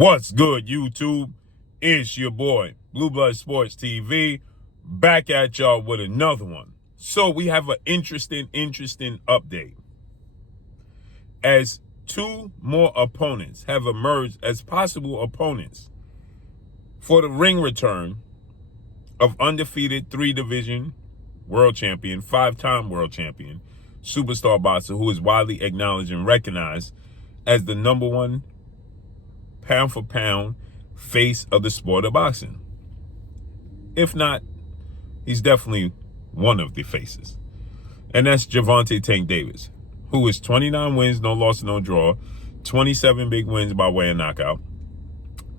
What's good, YouTube? It's your boy, Blue Blood Sports TV, back at y'all with another one. So we have an interesting update. As two more opponents have emerged as possible opponents for the ring return of undefeated 3-division world champion, 5-time world champion, superstar boxer who is widely acknowledged and recognized as the number one pound for pound face of the sport of boxing. If not, he's definitely one of the faces. And that's Gervonta Tank Davis, who is 29 wins, no loss, no draw, 27 big wins by way of knockout,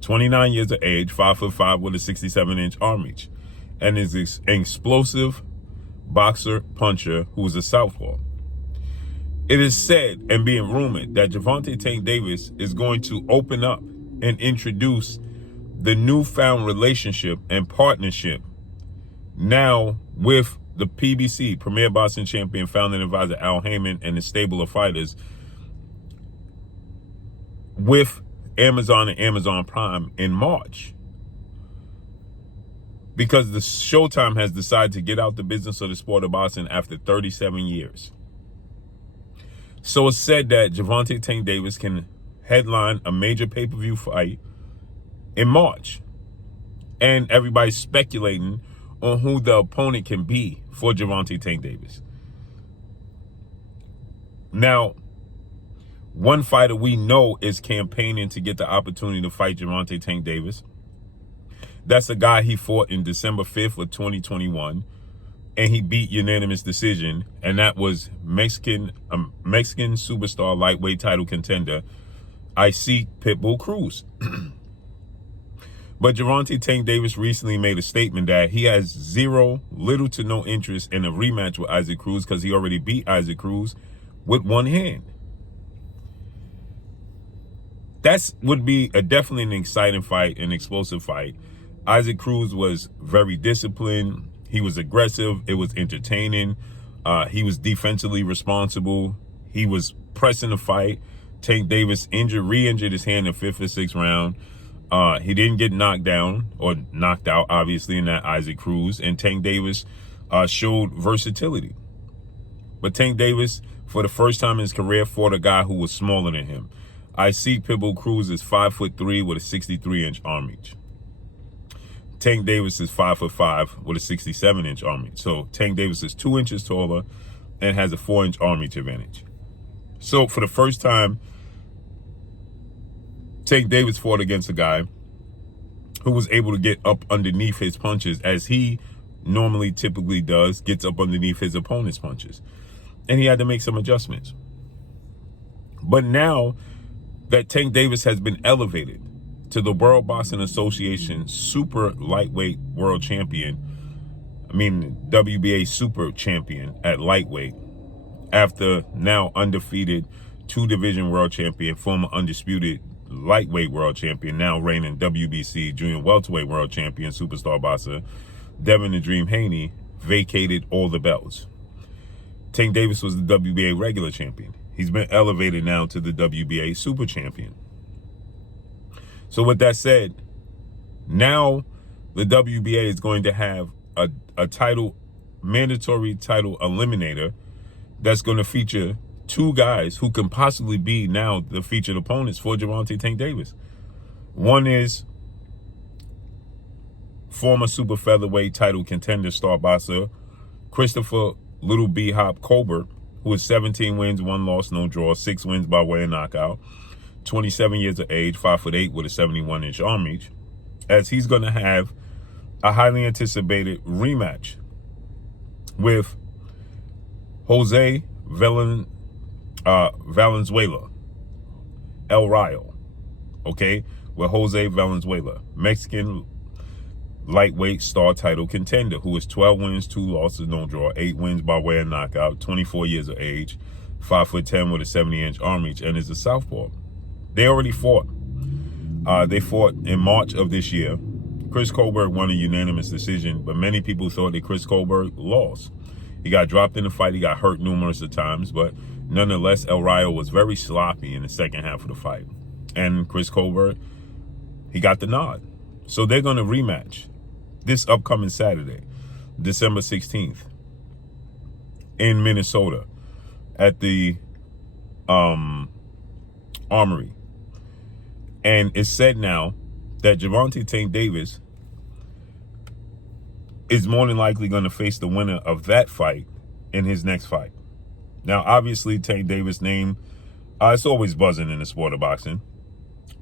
29 years of age, 5'5" with a 67-inch arm reach, and is an explosive boxer puncher who is a southpaw. It is said and being rumored that Gervonta Tank Davis is going to open up and introduce the newfound relationship and partnership now with the PBC, Premier Boxing Champion, founding advisor Al Heyman, and the stable of fighters with Amazon and Amazon Prime in March. Because the Showtime has decided to get out the business of the sport of boxing after 37 years. So it's said that Gervonta Tank Davis can headline a major pay-per-view fight in March. And everybody's speculating on who the opponent can be for Gervonta Tank Davis. Now, one fighter we know is campaigning to get the opportunity to fight Gervonta Tank Davis. That's a guy he fought in December 5th of 2021. And he beat unanimous decision. And that was Mexican superstar lightweight title contender Isaac Pitbull Cruz. But Gervonta Tank Davis recently made a statement that he has little to no interest in a rematch with Isaac Cruz because he already beat Isaac Cruz with one hand. That would be definitely an exciting fight, an explosive fight. Isaac Cruz was very disciplined. He was aggressive. It was entertaining. He was defensively responsible. He was pressing the fight. Tank Davis re-injured his hand in 5th or 6th round. He didn't get knocked down or knocked out, obviously, in that Isaac Cruz. And Tank Davis showed versatility. But Tank Davis, for the first time in his career, fought a guy who was smaller than him. Isaac Pitbull Cruz is 5'3" with a 63-inch arm reach. Tank Davis is 5'5" with a 67-inch arm reach. So Tank Davis is 2 inches taller and has a 4-inch arm reach advantage. So for the first time, Tank Davis fought against a guy who was able to get up underneath his punches, as he typically does, gets up underneath his opponent's punches. And he had to make some adjustments. But now that Tank Davis has been elevated to the World Boxing Association super lightweight world champion, WBA super champion at lightweight, after now undefeated 2-division world champion, former undisputed lightweight world champion, now reigning WBC junior welterweight world champion, superstar boxer Devin the Dream Haney vacated all the belts. Tank Davis was the WBA regular champion. He's been elevated now to the WBA super champion. So with that said, now the WBA is going to have a mandatory title eliminator that's going to feature 2 guys who can possibly be now the featured opponents for Gervonta Tank Davis. One is former super featherweight title contender star boxer Christopher Little B Hop Colbert, who is 17 wins, 1 loss, no draw, 6 wins by way of knockout, 27 years of age, 5'8" with a 71-inch arm reach, as he's going to have a highly anticipated rematch with Jose Valenzuela, El Rayo, okay, with Jose Valenzuela, Mexican lightweight star title contender, who is 12 wins, 2 losses, no draw, 8 wins by way of knockout, 24 years of age, 5'10" with a 70-inch arm reach, and is a southpaw. They already fought. They fought in March of this year. Chris Colbert won a unanimous decision, but many people thought that Chris Colbert lost. He got dropped in the fight. He got hurt numerous of times, but nonetheless, El Rayo was very sloppy in the second half of the fight. And Chris Colbert he got the nod. So they're going to rematch this upcoming Saturday, December 16th, in Minnesota at the Armory. And it's said now that Gervonta Tank Davis is more than likely going to face the winner of that fight in his next fight. Now, obviously, Tank Davis' name, it's always buzzing in the sport of boxing,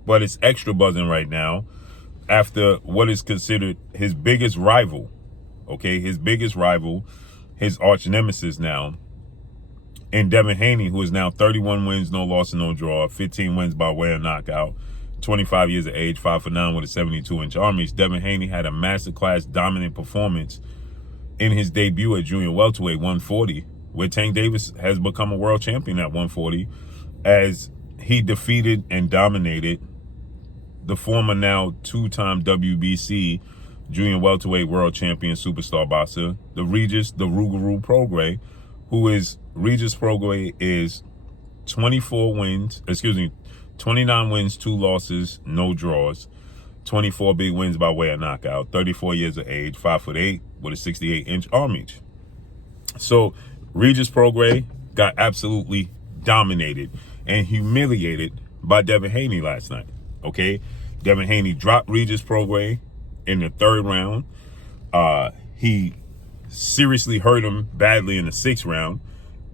but it's extra buzzing right now after what is considered his biggest rival, okay? His biggest rival, his arch nemesis now, and Devin Haney, who is now 31 wins, no loss and no draw, 15 wins by way of knockout, 25 years of age, 5 for 9 with a 72-inch arm reach. Devin Haney had a masterclass dominant performance in his debut at junior welterweight 140, where Tank Davis has become a world champion at 140, as he defeated and dominated the former now 2-time WBC junior welterweight world champion superstar boxer, the Regis, the Rougarou Prograis, who is, Regis Prograis is 29 wins, 2 losses, no draws, 24 big wins by way of knockout, 34 years of age, 5'8", with a 68-inch arm reach. So Regis Prograis got absolutely dominated and humiliated by Devin Haney last night, okay? Devin Haney dropped Regis Prograis in the 3rd round. He seriously hurt him badly in the 6th round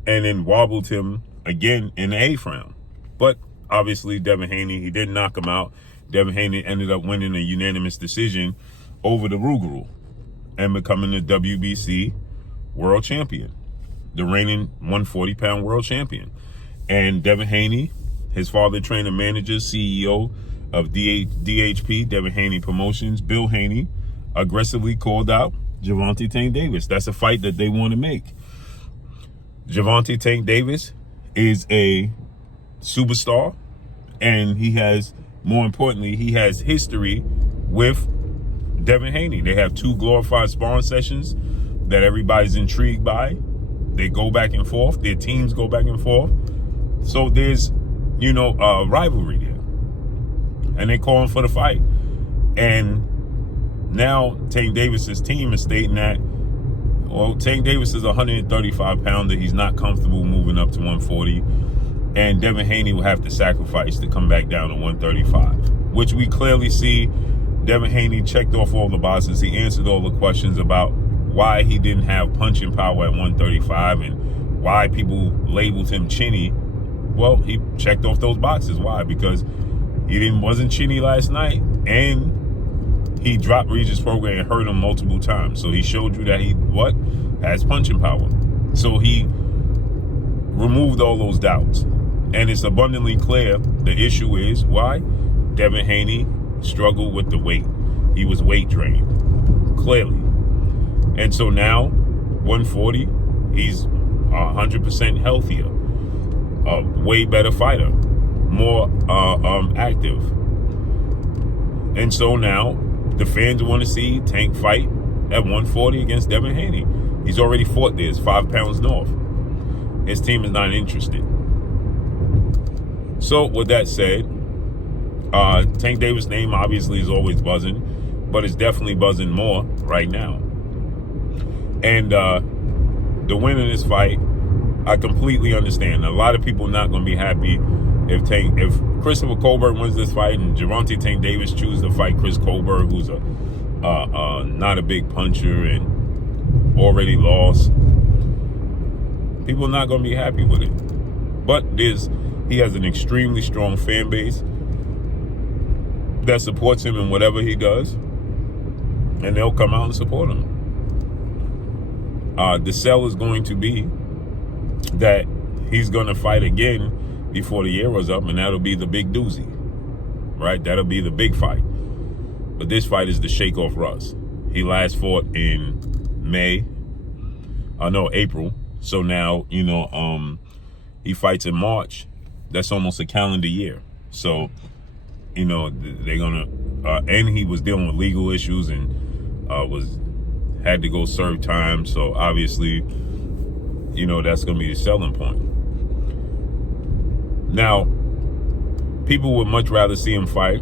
and then wobbled him again in the 8th round. But obviously, Devin Haney, he didn't knock him out. Devin Haney ended up winning a unanimous decision over the Rougarou and becoming the WBC world champion, the reigning 140-pound world champion. And Devin Haney, his father, trainer, manager, CEO of DHP, Devin Haney Promotions, Bill Haney, aggressively called out Gervonta Tank Davis. That's a fight that they want to make. Gervonta Tank Davis is a superstar, and he has, more importantly, he has history with Devin Haney. They have 2 glorified sparring sessions that everybody's intrigued by. They go back and forth. Their teams go back and forth. So there's, a rivalry there. And they calling for the fight. And now Tank Davis's team is stating that, well, Tank Davis is a 135-pounder. He's not comfortable moving up to 140. And Devin Haney will have to sacrifice to come back down to 135, which we clearly see Devin Haney checked off all the boxes. He answered all the questions about why he didn't have punching power at 135 and why people labeled him chinny. Well, he checked off those boxes. Why? Because he wasn't chinny last night, and he dropped Regis Prograis and hurt him multiple times. So he showed you that he has punching power. So he removed all those doubts. And it's abundantly clear the issue is why Devin Haney struggled with the weight. He was weight drained, clearly. And so now, 140, he's 100% healthier, a way better fighter, more active. And so now, the fans want to see Tank fight at 140 against Devin Haney. He's already fought there. It's 5 pounds north. His team is not interested. So with that said, Tank Davis' name obviously is always buzzing, but it's definitely buzzing more right now. And the winner of this fight, I completely understand. A lot of people not going to be happy if Christopher Colbert wins this fight and Gervonta Tank Davis chooses to fight Chris Colbert, who's not a big puncher and already lost. People are not going to be happy with it. But he has an extremely strong fan base that supports him in whatever he does, and they'll come out and support him. The sell is going to be that he's going to fight again before the year was up, and that'll be the big doozy, right? That'll be the big fight. But this fight is the shake-off Russ. He last fought in April. So now, he fights in March. That's almost a calendar year. So, they're gonna, and he was dealing with legal issues and had to go serve time. So obviously, that's gonna be the selling point. Now, people would much rather see him fight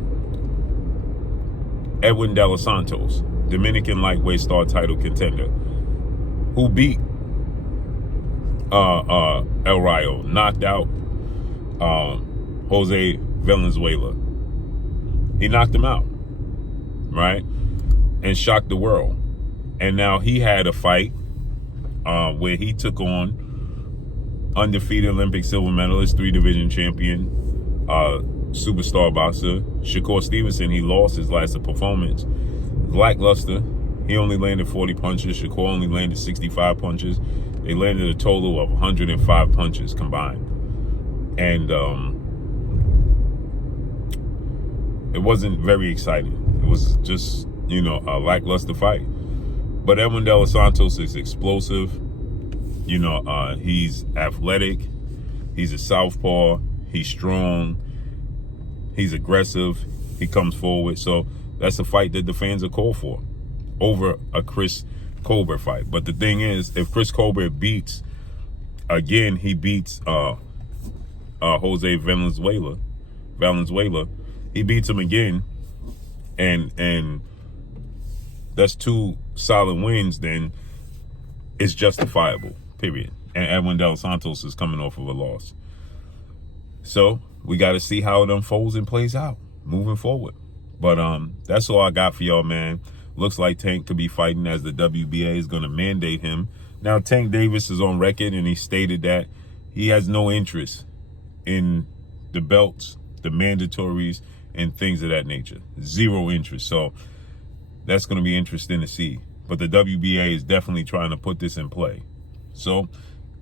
Edwin De Los Santos, Dominican lightweight star title contender, who beat El Rayo, knocked out Jose Valenzuela. He knocked him out, right? And shocked the world. And now he had a fight where he took on undefeated Olympic silver medalist, 3-division champion, superstar boxer Shakur Stevenson. He lost his last performance. Lackluster. He only landed 40 punches. Shakur only landed 65 punches. They landed a total of 105 punches combined. And it wasn't very exciting. It was just, a lackluster fight. But Edwin De Los Santos is explosive. He's athletic. He's a southpaw. He's strong. He's aggressive. He comes forward. So that's a fight that the fans are called for over a Chris Colbert fight. But the thing is, if Chris Colbert beats, again, he beats Jose Valenzuela, he beats him again, and that's 2 solid wins, then it's justifiable, period. And Edwin De Los Santos is coming off of a loss. So we got to see how it unfolds and plays out moving forward. But that's all I got for y'all, man. Looks like Tank could be fighting, as the WBA is going to mandate him. Now, Tank Davis is on record, and he stated that he has no interest in the belts, the mandatories, and things of that nature. Zero interest. So that's going to be interesting to see. But the WBA is definitely trying to put this in play. So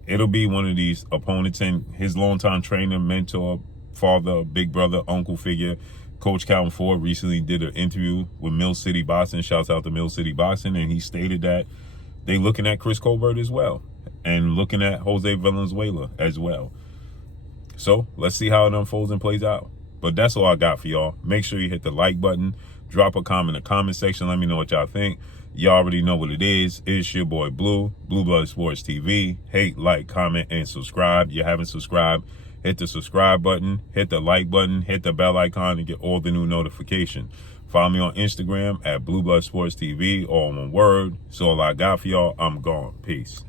it'll be one of these opponents, and his longtime trainer, mentor, father, big brother, uncle figure, Coach Calvin Ford, recently did an interview with Mill City Boxing. Shouts out to Mill City Boxing. And he stated that they looking at Chris Colbert as well, and looking at Jose Valenzuela as well. So let's see how it unfolds and plays out. But that's all I got for y'all. Make sure you hit the like button. Drop a comment in the comment section. Let me know what y'all think. Y'all already know what it is. It's your boy Blue, Blue Blood Sports TV. Hate, like, comment, and subscribe. You haven't subscribed, hit the subscribe button, hit the like button, hit the bell icon to get all the new notifications. Follow me on Instagram at Blue Blood Sports TV, all one word. So all I got for y'all. I'm gone. Peace.